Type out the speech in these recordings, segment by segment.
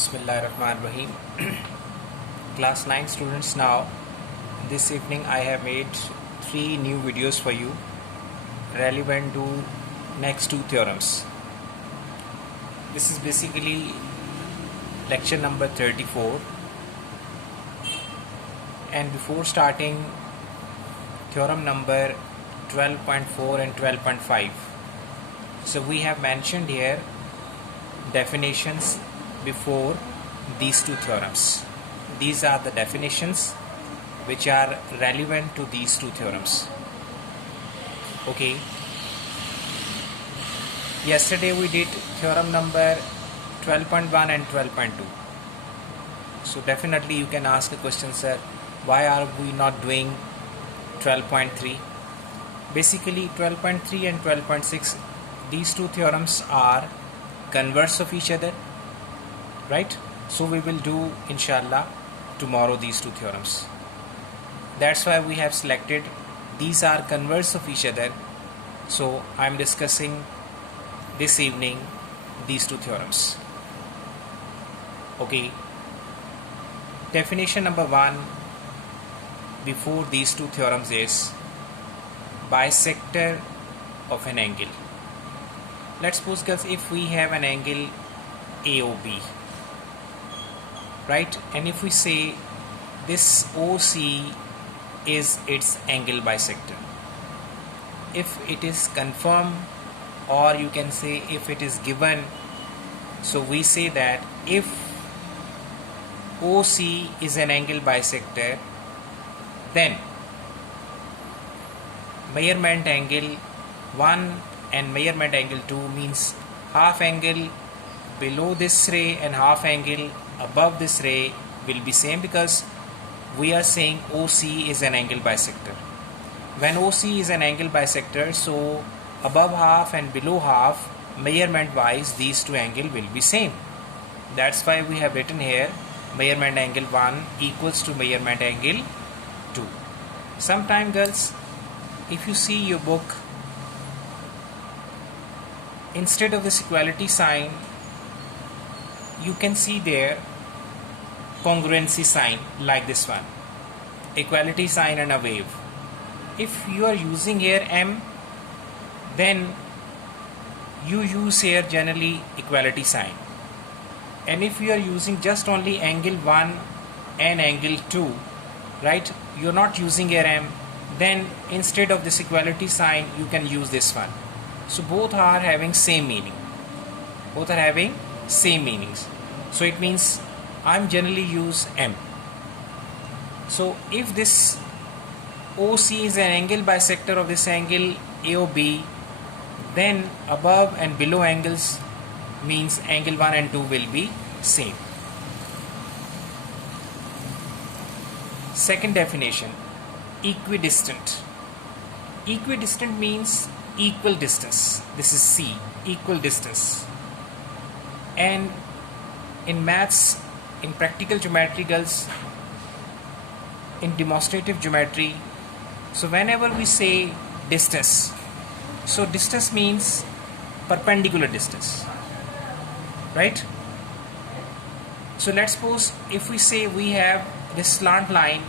Bismillahirrahmanirrahim. Class 9 students, now this evening I have made 3 new videos for you relevant to next 2 theorems. This is basically lecture number 34, and before starting theorem number 12.4 and 12.5, so we have mentioned here definitions before these 2 theorems. These are the definitions which are relevant to these 2 theorems. Okay. Yesterday we did theorem number 12.1 and 12.2. So definitely you can ask a question, sir, why are we not doing 12.3? Basically 12.3 and 12.6, these 2 theorems are converse of each other, right? So we will do inshallah tomorrow these 2 theorems. That's why we have selected these are converse of each other. So I am discussing this evening these 2 theorems. Okay. Definition number 1 before these 2 theorems is bisector of an angle. Let's suppose, guys, if we have an angle AOB, right, and if we say this OC is its angle bisector, if it is confirmed, or you can say if it is given, so we say that if OC is an angle bisector, then measurement angle 1 and measurement angle 2 means half angle below this ray and half angle above this ray will be same, because we are saying OC is an angle bisector. When OC is an angle bisector, so above half and below half, measurement wise these 2 angles will be same. That's why we have written here measurement angle 1 equals to measurement angle 2. Sometime, girls, if you see your book, instead of this equality sign, you can see there congruency sign like this one, equality sign and a wave. If you are using here M, then you use here generally equality sign, and if you are using just only angle 1 and angle 2, right, you're not using here M, then instead of this equality sign you can use this one. So both are having same meaning. Both are having same meanings. So it means I'm generally use M. So if this OC is an angle bisector of this angle AOB, then above and below angles means angle 1 and 2 will be same. Second definition, equidistant. Equidistant means equal distance. This is C, equal distance. And in maths, in practical geometry, girls, in demonstrative geometry, so whenever we say distance, so distance means perpendicular distance, right? So let's suppose if we say we have this slant line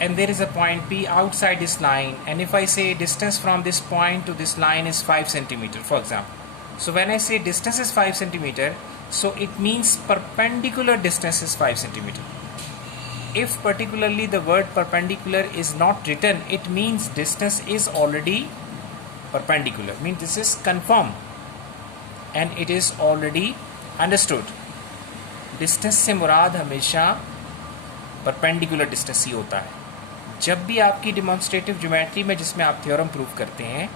and there is a point P outside this line, and if I say distance from this point to this line is 5 centimeter, for example. So when I say distance is 5 centimeter, so it means perpendicular distance is 5 centimeter. If particularly the word perpendicular is not written, it means distance is already perpendicular, means this is confirmed and it is already understood. Distance से मुराद हमेशा perpendicular distance ही होता है. जब भी आपकी demonstrative geometry में जिसमें आप थ्योरम प्रूव करते हैं,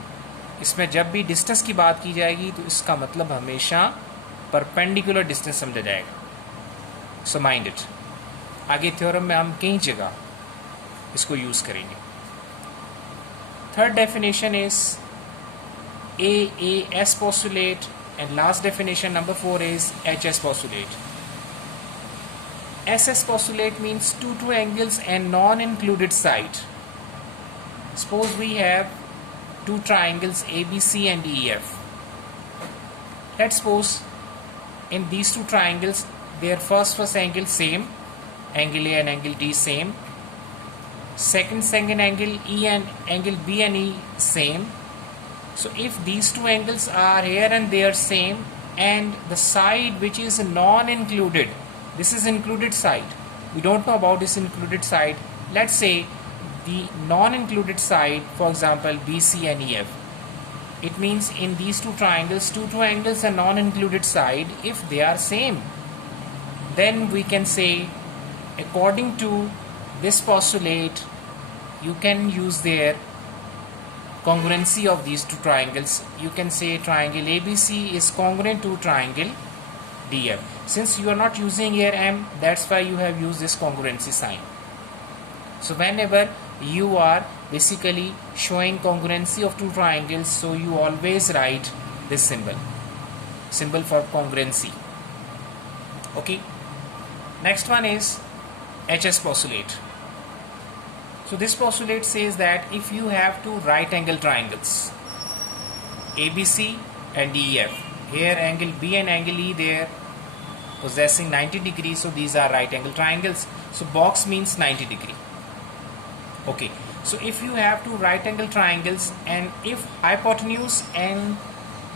इसमें जब भी डिस्टेंस की बात की जाएगी तो इसका मतलब हमेशा परपेंडिकुलर डिस्टेंस समझा जाएगा. So mind it. आगे थ्योरम में हम कई जगह इसको यूज़ करेंगे. Third definition is AAS postulate, and last definition number 4 is HS postulate. SS postulate means 2 angles and non-included side. Suppose we have 2 triangles ABC and EF. Let's suppose in these 2 triangles their first angle same, angle A and angle D same, second angle E and angle B and E same. So if these two angles are here and there same, and the side which is non-included, this is included side, we don't know about this included side, let's say the non-included side, for example BC and EF, it means in these two triangles, two angles are non-included side, if they are same, then we can say according to this postulate you can use their congruency of these two triangles. You can say triangle ABC is congruent to triangle DF. Since you are not using here M, that's why you have used this congruency sign. So whenever you are basically showing congruency of two triangles, so you always write this symbol for congruency. Okay. Next one is HS postulate. So this postulate says that if you have two right angle triangles, ABC and DEF, here angle B and angle E, they are possessing 90 degrees, so these are right angle triangles. So box means 90 degree. Okay, so if you have two right angle triangles and if hypotenuse and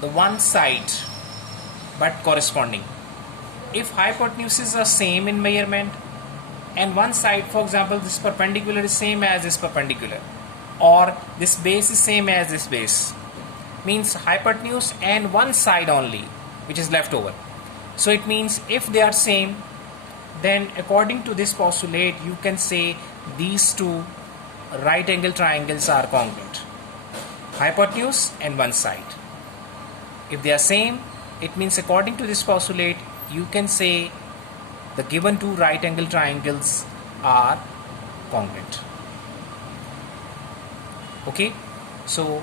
the one side but corresponding, if hypotenuses are same in measurement and one side, for example this perpendicular is same as this perpendicular, or this base is same as this base, means hypotenuse and one side only which is left over. So it means if they are same, then according to this postulate you can say these two right angle triangles are congruent, hypotenuse and one side. If they are same, it means according to this postulate you can say the given two right angle triangles are congruent. Okay, so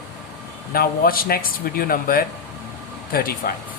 now watch next video number 35.